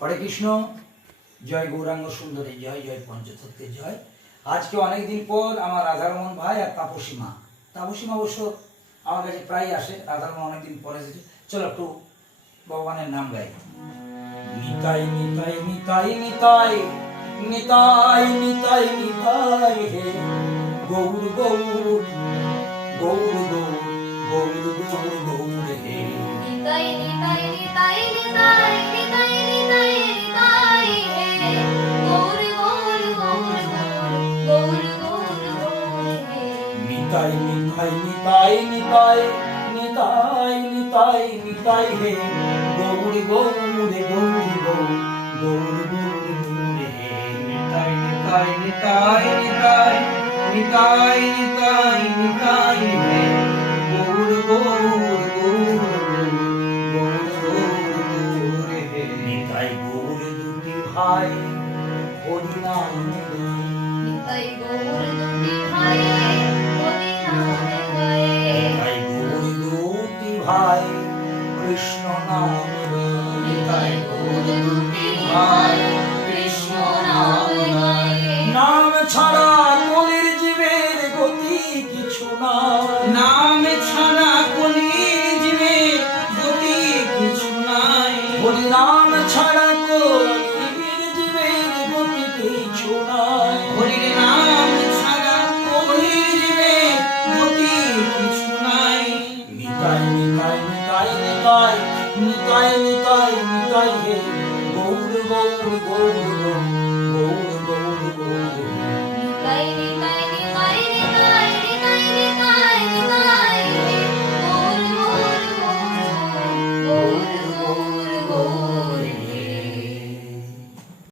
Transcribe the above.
হরে কৃষ্ণ, জয় গৌরাঙ্গ সুন্দরী, জয় জয় পঞ্চতত্ত্বের জয়। আজকে অনেকদিন পর আমার রাধারমন ভাই আর তাপসী মা তাপসী মা অবশ্য আমার কাছে প্রায় আসে, রাধারমন অনেকদিন পরে এসেছে। চলো একটু ভগবানের নাম গাই। নিতাই নিতাই নিতাই নিতাই নিতাই নিতাই নিতাই, হে গৌর গৌর। নিতাই নিতাই নিতাই নিতাই নিতাই নিতাই হে গৌর গৌর গৌর গৌর গৌর গৌর হে নিতাই নিতাই নিতাই নিতাই নিতাই নিতাই নিতাই হে গৌর গৌর গৌর গৌর গৌর গৌর হে নিতাই গৌর দুটি ভাই হরি নাম ছাড়া মনের জীবের গতি কিছু না নাম ছাড়া নিতাই নিতাই নিতাই হে। গৌর গৌর গৌর গৌর গৌর গৌর। নিতাই নিতাই